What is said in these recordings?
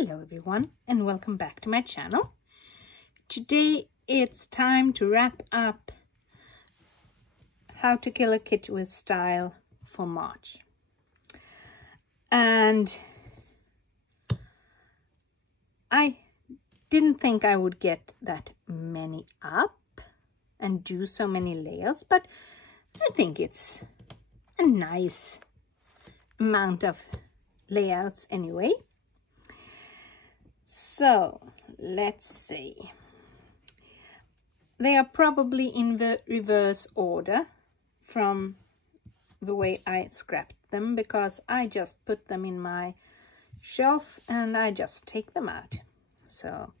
Hello everyone and welcome back to my channel. Today it's time to wrap up How to Kill a Kit with Style for March. And I didn't think I would get that many up and do so many layouts, but I think it's a nice amount of layouts anyway. So let's see. They are probably in the reverse order from the way I scrapped them, because I just put them in my shelf and I just take them out. So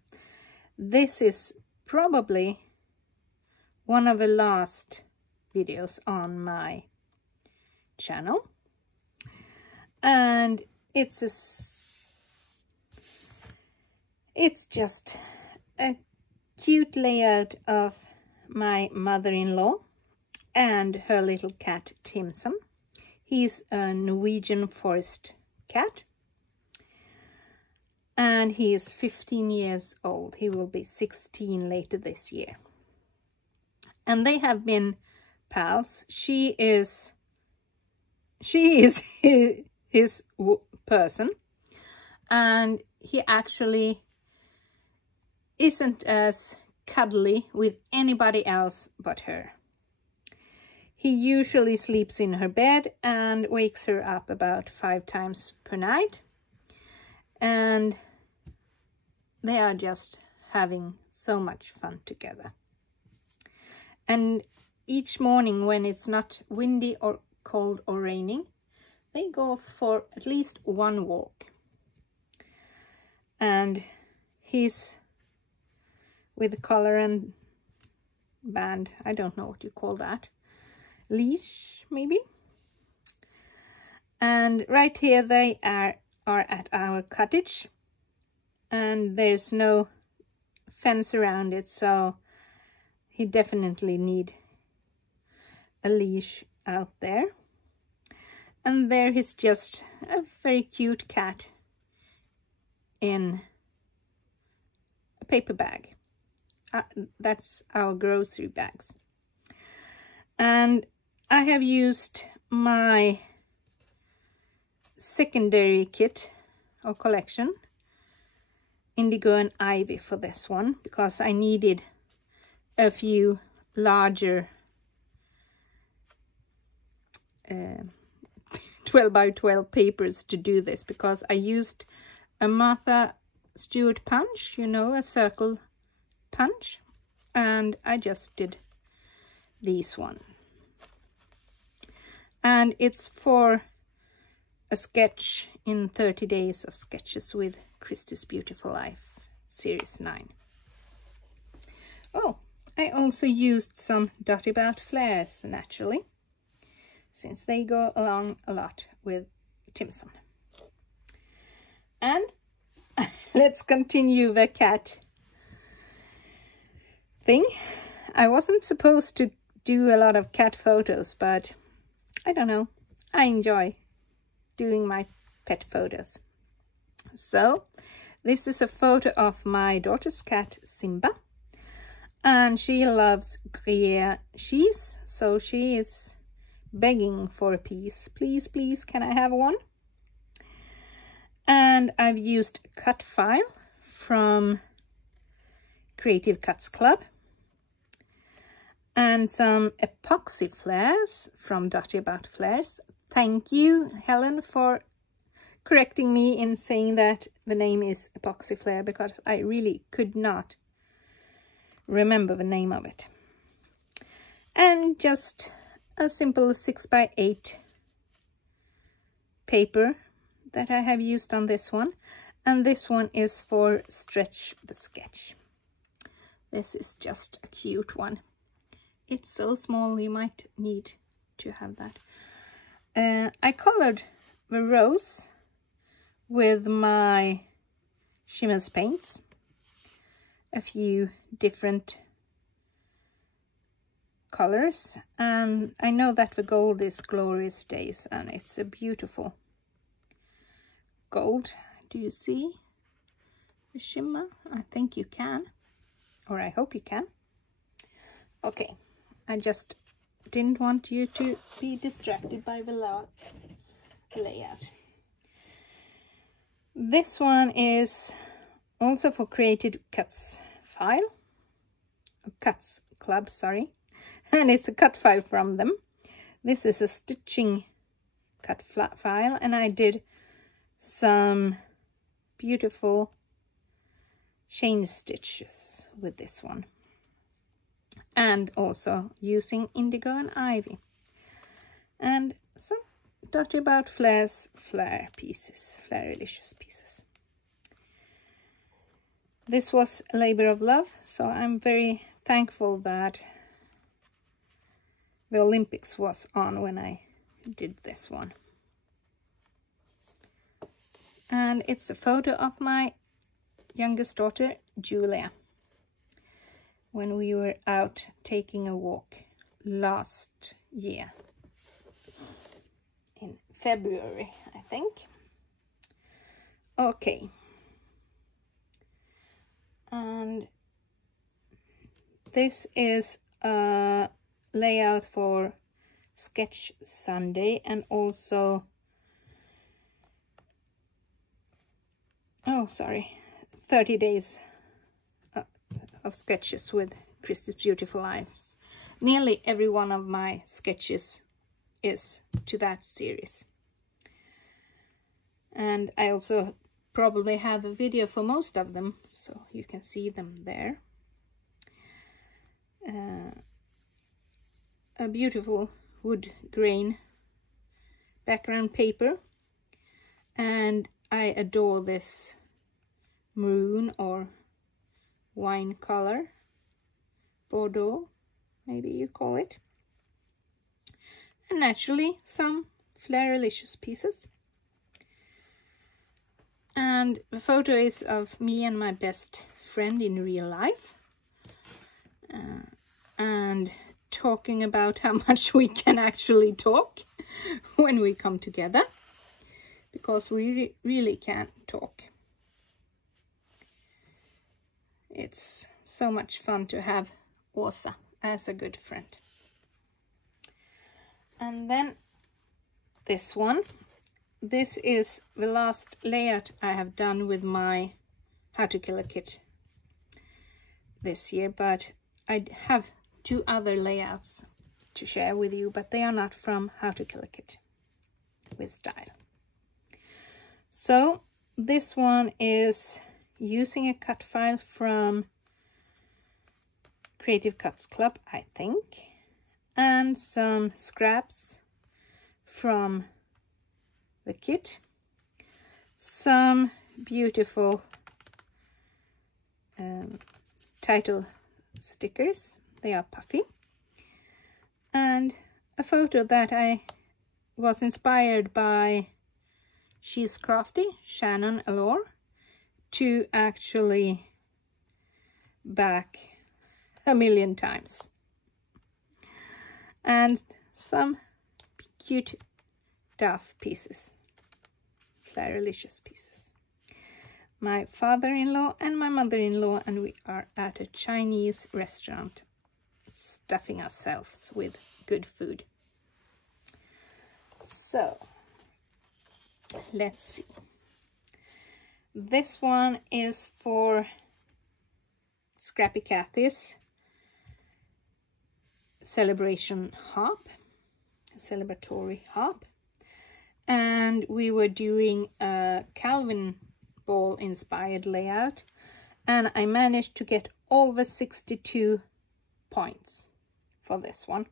this is probably one of the last videos on my channel, and it's just a cute layout of my mother-in-law and her little cat Timson. He's a Norwegian forest cat and he is 15 years old. He will be 16 later this year. And they have been pals. She is his person, and he actually isn't as cuddly with anybody else but her. He usually sleeps in her bed and wakes her up about 5 times per night, and they are just having so much fun together. And each morning when it's not windy or cold or raining, they go for at least one walk. And he's with the collar and band, I don't know what you call that, leash maybe. And right here they are at our cottage, and there's no fence around it, so he definitely need a leash out there. And there is just a very cute cat in a paper bag. That's our grocery bags. And I have used my secondary kit or collection, Indigo and Ivy, for this one, because I needed a few larger 12 by 12 papers to do this, because I used a Martha Stewart punch, you know, a circle punch, and I just did this one. And it's for a sketch in 30 days of sketches with Christie's Beautiful Life series 9. Oh, I also used some dot about flares naturally, since they go along a lot with Timson. And let's continue the cat thing. I wasn't supposed to do a lot of cat photos, but I don't know, I enjoy doing my pet photos. So this is a photo of my daughter's cat Simba, and she loves Gruyere cheese, so she is begging for a piece. Please, please, can I have one? And I've used cut file from Creative Cuts Club and some epoxy flares from Dotty About Flares. Thank you, Helen, for correcting me in saying that the name is epoxy flare, because I really could not remember the name of it. And just a simple 6 by 8 paper that I have used on this one, and this one is for Stretch the Sketch. This is just a cute one. It's so small you might need to have that. I colored the rose with my Shimmers paints, a few different colors, and I know that the gold is Glorious Days, and it's a beautiful gold. Do you see? the shimmer? I think you can, or I hope you can. Okay, I just didn't want you to be distracted by the layout. This one is also for Creative Cuts Club, sorry, and it's a cut file from them. This is a stitching cut file, and I did some beautiful chain stitches with this one, and also using indigo and ivy, and some Dotty About Flair's Flairylicious pieces. This was a labor of love, so I'm very thankful that the Olympics was on when I did this one. And it's a photo of my youngest daughter, Julia, when we were out taking a walk last year in February, I think. Okay. And this is a layout for Sketch Sunday, and also 30 days of sketches with Christy's Beautiful Lives. Nearly every one of my sketches is to that series, and I also probably have a video for most of them, so you can see them there. A beautiful wood grain background paper, and I adore this maroon or wine color, Bordeaux maybe you call it, and naturally some Flairylicious pieces. And the photo is of me and my best friend in real life, and talking about how much we can actually talk when we come together, because we really can't talk. It's so much fun to have Åsa as a good friend. And then this one. This is the last layout I have done with my How to Kill a Kit this year, but I have 2 other layouts to share with you, but they are not from How to Kill a Kit with Style. So this one is using a cut file from Creative Cuts Club, I think, and some scraps from the kit, some beautiful title stickers, they are puffy, and a photo that I was inspired by She's Crafty, Shannon Allure, to actually back a million times, and some cute duff pieces, Flairylicious pieces. My father-in-law and my mother-in-law, and we are at a Chinese restaurant stuffing ourselves with good food. So let's see. This one is for Scrappy Cathy's celebration harp, celebratory harp, and we were doing a Calvin ball inspired layout, and I managed to get all the 62 points for this one.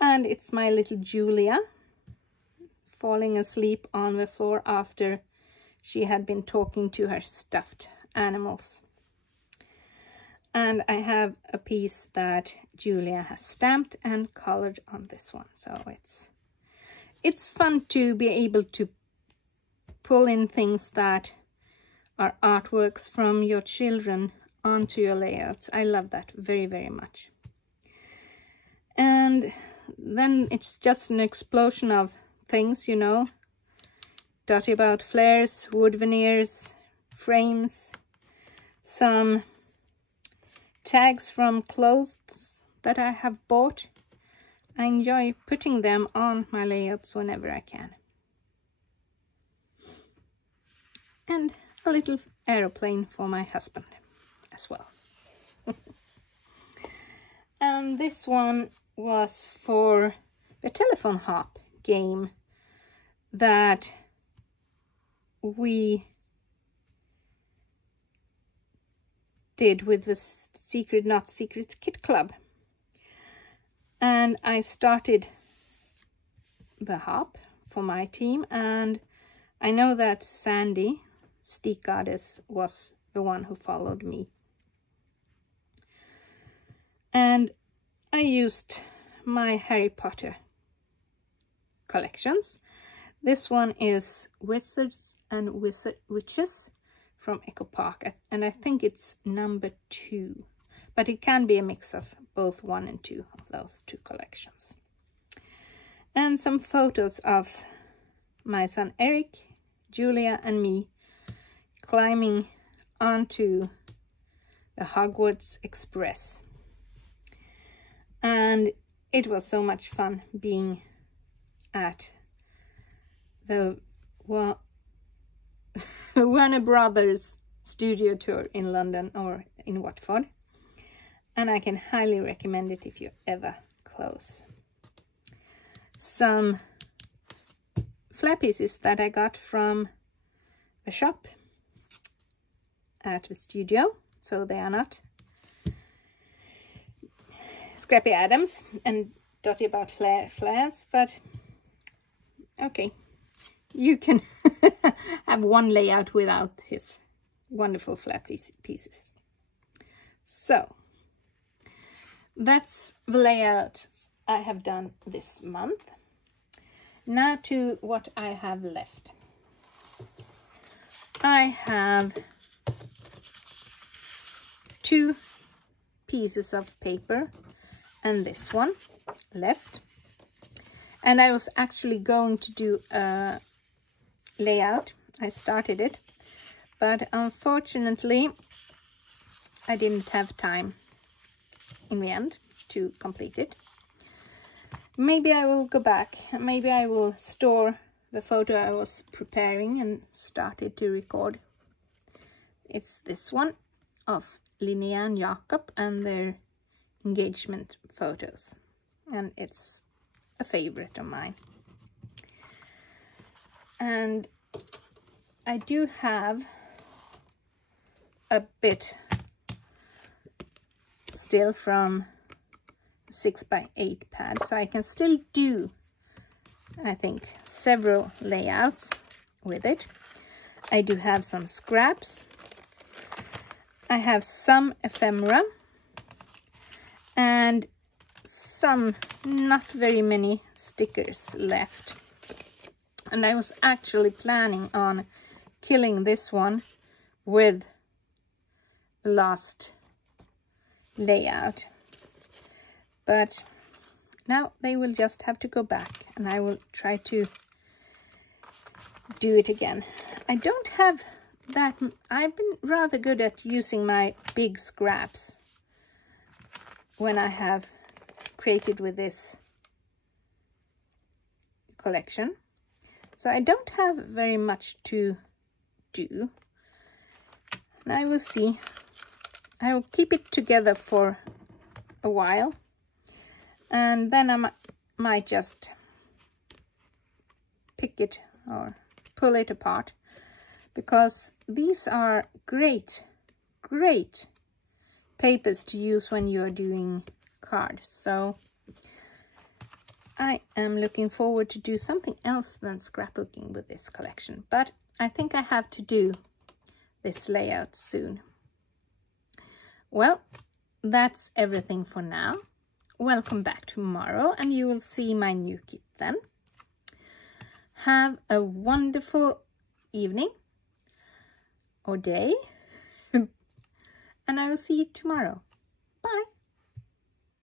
And it's my little Julia falling asleep on the floor after she had been talking to her stuffed animals. And I have a piece that Julia has stamped and colored on this one, so it's fun to be able to pull in things that are artworks from your children onto your layouts. I love that very, very much. And then it's just an explosion of things, you know. Dotty About Flair's wood veneers, frames, some tags from clothes that I have bought. I enjoy putting them on my layouts whenever I can. And a little aeroplane for my husband as well. And this one was for the telephone hop game that we did with the Secret Not Secret Kit Club. And I started the hop for my team, and I know that Sandy, Steak Goddess, was the one who followed me. And I used my Harry Potter collections. This one is Wizards and Witches from Echo Park, and I think it's number 2, but it can be a mix of both 1 and 2 of those 2 collections. And some photos of my son Eric, Julia and me climbing onto the Hogwarts Express. And it was so much fun being at the Warner Brothers studio tour in London or in Watford. And I can highly recommend it if you're ever close. Some flat pieces that I got from a shop at the studio, so they are not Scrappy Adams and Dotty About Flares, but okay, you can have one layout without his wonderful flat pieces. So that's the layout I have done this month. Now to what I have left. I have 2 pieces of paper and this one left. And I was actually going to do a layout. I started it, but unfortunately I didn't have time in the end to complete it. Maybe I will go back. Maybe I will store the photo I was preparing and started to record. It's this one of Linnea and Jakob and their engagement photos. And it's a favorite of mine. And I do have a bit still from 6x8 pad, so I can still do, I think, several layouts with it. I do have some scraps. I have some ephemera and some, not very many stickers left. And I was actually planning on killing this one with the last layout, but now they will just have to go back and I will try to do it again. I don't have that. I've been rather good at using my big scraps when I have created with this collection, so I don't have very much to do. And I will see. I will keep it together for a while, and then I might just pick it or pull it apart, because these are great papers to use when you're doing cards. So I am looking forward to do something else than scrapbooking with this collection, but I think I have to do this layout soon. Well, that's everything for now. Welcome back tomorrow and you will see my new kit then. Have a wonderful evening or day and I will see you tomorrow. Bye!